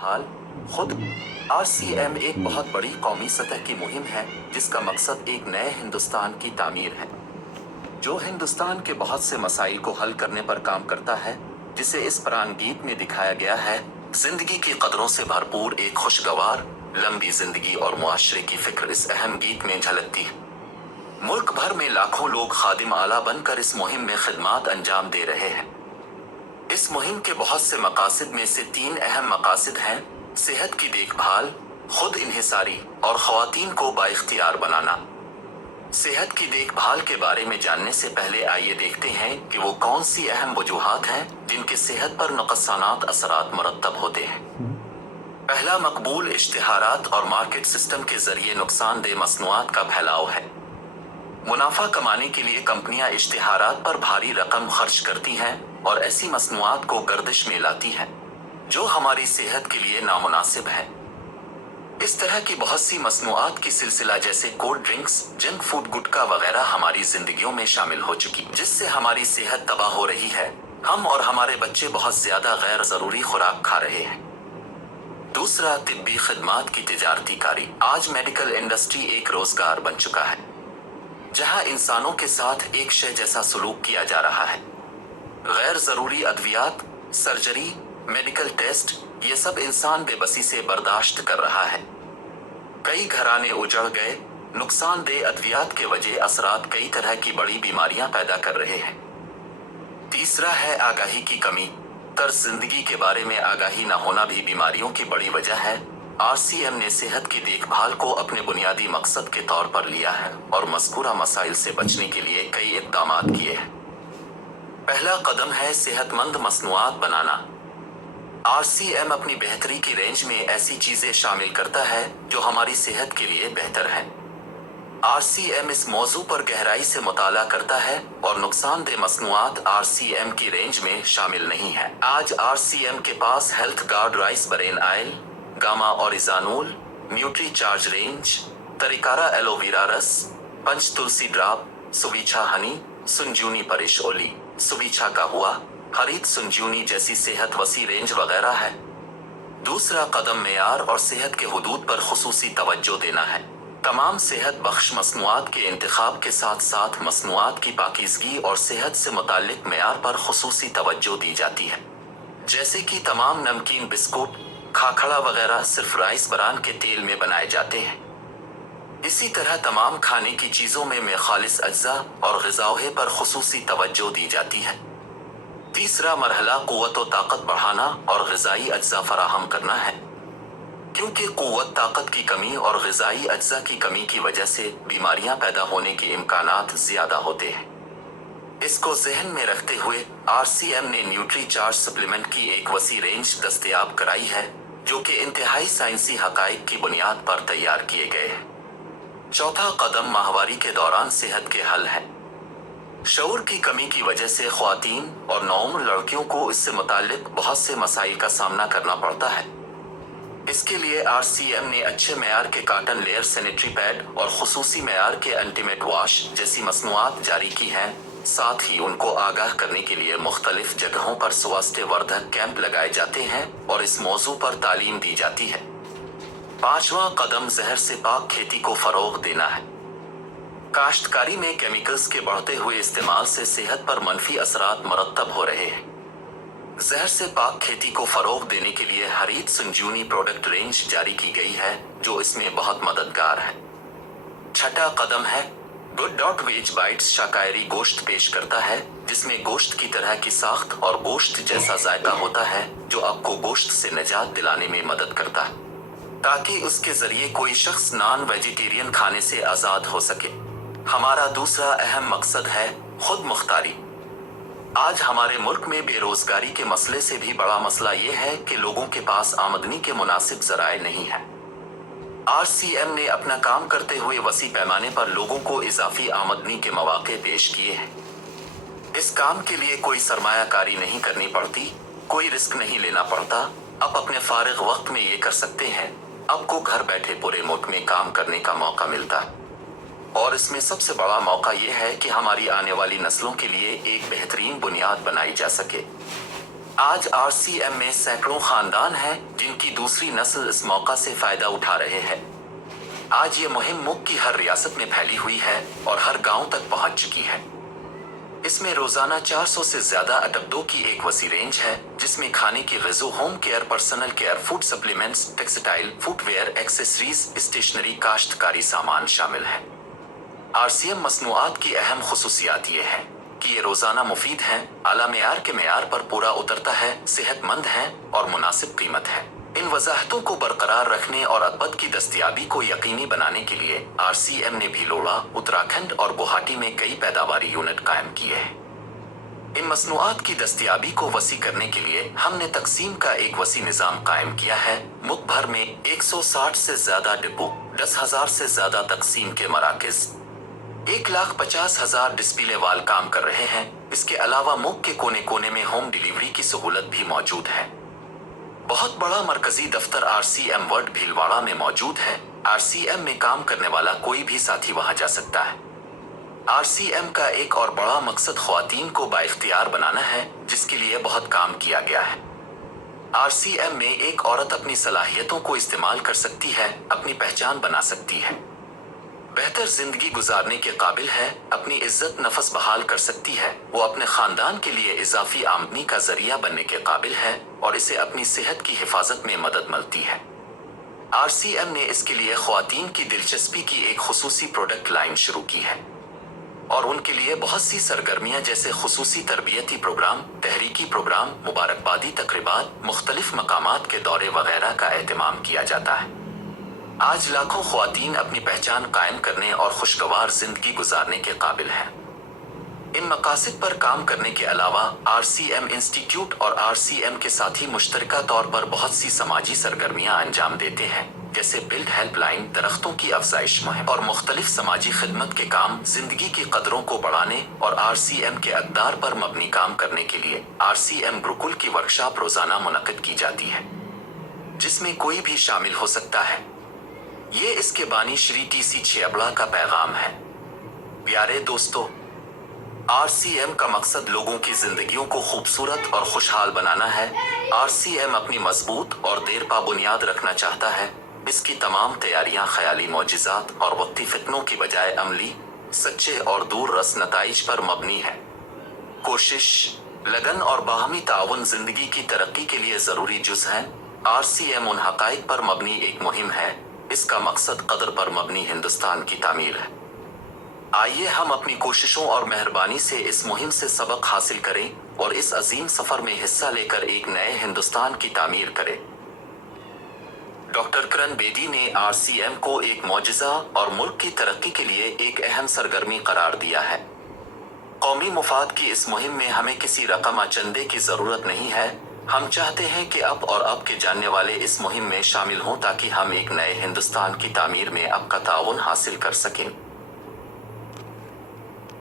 हाल खुद RCM एक बहुत बड़ी कौमी सतह की मुहिम है जिसका मकसद एक नए हिंदुस्तान की तामीर है जो हिंदुस्तान के बहुत से मसाइल को हल करने पर काम करता है, जिसे इस पुरान गीत में दिखाया गया है। जिंदगी की कदरों से भरपूर एक खुशगवार लंबी जिंदगी और मुआशरे की फिक्र इस अहम गीत में झलकती है। मुल्क भर में लाखों लोग खादिम आला बनकर इस मुहिम में खिदमात अंजाम दे रहे हैं। इस मुहिम के बहुत से मकासद में से 3 अहम मकासद हैं: सेहत की देखभाल, खुद इन्हिसारी और ख्वातीन को बाइख्तियार बनाना। सेहत की देखभाल के बारे में जानने से पहले आइए देखते हैं कि वो कौन सी अहम वजूहात हैं जिनके सेहत पर नुकसानात असरात मुरत्तब होते हैं। पहला, मकबूल इश्तिहारात और मार्केट सिस्टम के जरिए नुकसानदेह मसनूआत का फैलाव है। मुनाफा कमाने के लिए कंपनियां इश्तिहारात पर भारी रकम खर्च करती हैं और ऐसी मसनूआत को गर्दिश में लाती हैं जो हमारी सेहत के लिए नामुनासिब है। इस तरह की बहुत सी मसनूआत की सिलसिला जैसे कोल्ड ड्रिंक्स, जंक फूड, गुटखा वगैरह हमारी जिंदगियों में शामिल हो चुकी, जिससे हमारी सेहत तबाह हो रही है। हम और हमारे बच्चे बहुत ज्यादा गैर जरूरी खुराक खा रहे हैं। दूसरा, तिब्बी खिदमात की तिजारतीकारी। आज मेडिकल इंडस्ट्री एक रोजगार बन चुका है जहां इंसानों के साथ एक शय जैसा सलूक किया जा रहा है। गैर जरूरी अद्वियात, सर्जरी, मेडिकल टेस्ट, ये सब इंसान बेबसी से बर्दाश्त कर रहा है। कई घराने उजड़ गए। नुकसानदेह अद्वियात के वजह असरात कई तरह की बड़ी बीमारियां पैदा कर रहे हैं। तीसरा है आगाही की कमी। तर्ज जिंदगी के बारे में आगाही न होना भी बीमारियों की बड़ी वजह है। RCM ने सेहत की देखभाल को अपने बुनियादी मकसद के तौर पर लिया है और मज़कूरा मसाइल से बचने के लिए कई इक़दामात किए हैं। पहला कदम है सेहतमंद मसनूआत बनाना। RCM अपनी बेहतरी की रेंज में ऐसी चीजें शामिल करता है जो हमारी सेहत के लिए बेहतर है। RCM इस मौजू पर गहराई से मुताला करता है और नुकसानदेह मसनूआत RCM की रेंज में शामिल नहीं है। आज RCM के पास health guard rice bran oil, gamma oryzanol, nutri charge range, तरिकारा एलोवेरा रस, पंच तुलसी ड्राप, सुविछा हनी, सुनजूनी परिश ओली, सुविछा का हुआ, हरीत सुनजूनी जैसी सेहत वसी रेंज वगैरह है। दूसरा कदम मेयार और सेहत के हुदूद पर खुसूसी तवज्जो देना है। तमाम सेहत बख्श मसनूआत के इंतखाब के साथ साथ मसनूआत की पाकीज़गी और सेहत से मुताल्लिक मेयार पर खुसूसी तवज्जो दी जाती है, जैसे कि तमाम नमकीन, बिस्कुट, खाखड़ा वगैरह सिर्फ राइस ब्रान के तेल में बनाए जाते हैं। इसी तरह तमाम खाने की चीज़ों में खालिस अज्जा और ग़िज़ाओं पर खुसूसी तवज्जो दी जाती है। तीसरा मरहला क़ुव्वत व ताकत बढ़ाना और ग़िज़ाई अज्जा फराहम करना है, क्योंकि क़ुव्वत, ताकत की कमी और ग़िज़ाई अज्जा की कमी की वजह से बीमारियां पैदा होने के इम्कानात ज़्यादा होते हैं। इसको ज़हन में रखते हुए RCM ने न्यूट्री चार्ज सप्लीमेंट की एक वसी रेंज दस्तयाब कराई है जो कि इंतहाई साइंसी हक़ाइक़ की बुनियाद पर तैयार किए गए हैं। चौथा कदम माहवारी के दौरान सेहत के हल है। शऊर की कमी की वजह से ख्वातीन और नौउम्र लड़कियों को इससे मुताल्लिक बहुत से मसाइल का सामना करना पड़ता है। इसके लिए RCM ने अच्छे मेयार के काटन लेयर सैनिटरी पैड और खुसूसी मेयार के अल्टीमेट वॉश जैसी मसनूआत जारी की हैं। साथ ही उनको आगाह करने के लिए मुख्तलिफ जगहों पर स्वास्थ्य वर्धक कैंप लगाए जाते हैं और इस मौजू पर तालीम दी जाती है। पांचवा कदम जहर से पाक खेती को फरोग देना है। काश्तकारी में केमिकल्स के बढ़ते हुए इस्तेमाल से सेहत पर मनफी असरात मुरत्तब हो रहे हैं। जहर से पाक खेती को फरोग देने के लिए हरीत सुनजूनी प्रोडक्ट रेंज जारी की गई है जो इसमें बहुत मददगार है। छठा कदम है गुड.वेज बाइट्स। शाकाहारी गोश्त पेश करता है जिसमें गोश्त की तरह की साख्त और गोश्त जैसा जायका होता है जो आपको गोश्त से निजात दिलाने में मदद करता है ताकि उसके जरिए कोई शख्स नॉन वेजिटेरियन खाने से आज़ाद हो सके। हमारा दूसरा अहम मकसद है खुद मुख्तारी। आज हमारे मुल्क में बेरोजगारी के मसले से भी बड़ा मसला ये है कि लोगों के पास आमदनी के मुनासिब ज़राए नहीं है। RCM ने अपना काम करते हुए वसी पैमाने पर लोगों को इजाफी आमदनी के मौके पेश किए हैं। इस काम के लिए कोई सरमायाकारी नहीं करनी पड़ती, कोई रिस्क नहीं लेना पड़ता। आप अपने फारिग वक्त में ये कर सकते हैं। आपको घर बैठे पूरे मुल्क में काम करने का मौका मिलता है और इसमें सबसे बड़ा मौका ये है कि हमारी आने वाली नस्लों के लिए एक बेहतरीन बुनियाद बनाई जा सके। आज RCM में सैकड़ों खानदान हैं जिनकी दूसरी नस्ल इस मौका से फायदा उठा रहे हैं। आज ये मुहिम मुल्क की हर रियासत में फैली हुई है और हर गांव तक पहुंच चुकी है। इसमें रोजाना 400 से ज्यादा अटब्दों की एक वसी रेंज है, जिसमें खाने की ग़िज़ा, home care, personal care, food supplements, textile, footwear, accessories, stationery, काश्तकारी सामान शामिल है। RCM मसनूआत की अहम खुसूसियात ये है कि ये रोजाना मुफीद हैं, आला मेयार के मेयार पर पूरा उतरता है, सेहतमंद है और मुनासिब कीमत है। इन वजाहतों को बरकरार रखने और अदबद की दस्तयाबी को यकीनी बनाने के लिए RCM ने भीलोड़ा, उत्तराखंड और गुवाहाटी में कई पैदावारी यूनिट कायम किए हैं। इन मसनूआत की दस्तयाबी को वसी करने के लिए हमने तकसीम का एक वसी निज़ाम कायम किया है। मुल्क भर में 160 से ज्यादा डिपो, 10,000 से ज्यादा तकसीम के मराकज़, 1,50,000 डिस्प्ले वाल काम कर रहे हैं। इसके अलावा मुल्क के कोने कोने में होम डिलीवरी की सहूलत भी मौजूद है। बहुत बड़ा मरकजी दफ्तर RCM वर्ड भीलवाड़ा में मौजूद है। RCM में काम करने वाला कोई भी साथी वहां जा सकता है। RCM का एक और बड़ा मकसद ख्वातीन को बाइख्तियार बनाना है, जिसके लिए बहुत काम किया गया है। RCM में एक औरत अपनी सलाहियतों को इस्तेमाल कर सकती है, अपनी पहचान बना सकती है, बेहतर जिंदगी गुजारने के काबिल है, अपनी इज्जत नफस बहाल कर सकती है, वो अपने खानदान के लिए इजाफी आमदनी का जरिया बनने के काबिल है और इसे अपनी सेहत की हिफाजत में मदद मिलती है। RCM ने इसके लिए ख्वातीन की दिलचस्पी की एक खुसूसी प्रोडक्ट लाइन शुरू की है और उनके लिए बहुत सी सरगर्मियां जैसे खुसूसी तरबियती प्रोग्राम, तहरीकी प्रोग्राम, मुबारकबादी तकरीबात, मुख्तलिफ मकामात के दौरे वगैरह का एहतमाम किया जाता है। आज लाखों ख्वातीन अपनी पहचान कायम करने और खुशगवार जिंदगी गुजारने के काबिल हैं। इन मकासद पर काम करने के अलावा RCM इंस्टीट्यूट और RCM के साथी मुश्तरका तौर पर बहुत सी समाजी सरगर्मियां अंजाम देते हैं, जैसे बिल्ड हेल्पलाइन, दरख्तों की अफजाइश मुहिम और मुख्तलिफ समाजी खिदमत के काम, जिंदगी की कदरों को बढ़ाने और RCM के अक़दार पर मबनी काम करने के लिए RCM गुरुकुल की वर्कशॉप रोजाना मुनक़िद की जाती है, जिसमें कोई भी शामिल हो सकता है। ये इसके बानी श्री TC छेबड़ा का पैगाम है। प्यारे दोस्तों, RCM का मकसद लोगों की जिंदगियों को खूबसूरत और खुशहाल बनाना है। RCM अपनी मजबूत और देरपा बुनियाद रखना चाहता है। इसकी तमाम तैयारियां ख्याली मौजिज़ात और वक्ती फितनों की बजाय अमली, सच्चे और दूर रस नताइज पर मबनी है। कोशिश, लगन और बाहमी ताउन जिंदगी की तरक्की के लिए जरूरी जुज़ हैं। RCM उन हक़ाइक़ पर मबनी एक मुहिम है। इसका मकसद कदर पर मबनी हिंदुस्तान की तामीर है। आइए हम अपनी कोशिशों और मेहरबानी से इस मुहिम से सबक हासिल करें और इस अजीम सफर में हिस्सा लेकर एक नए हिंदुस्तान की तामीर करें। डॉक्टर किरण बेदी ने RCM को एक मौजिज़ा और मुल्क की तरक्की के लिए एक अहम सरगर्मी करार दिया है। कौमी मुफाद की इस मुहिम में हमें किसी रकम चंदे की ज़रूरत नहीं है। हम चाहते हैं कि अब और अब के जानने वाले इस मुहिम में शामिल हों ताकि हम एक नए हिंदुस्तान की तामीर में आपका ताउन हासिल कर सकें।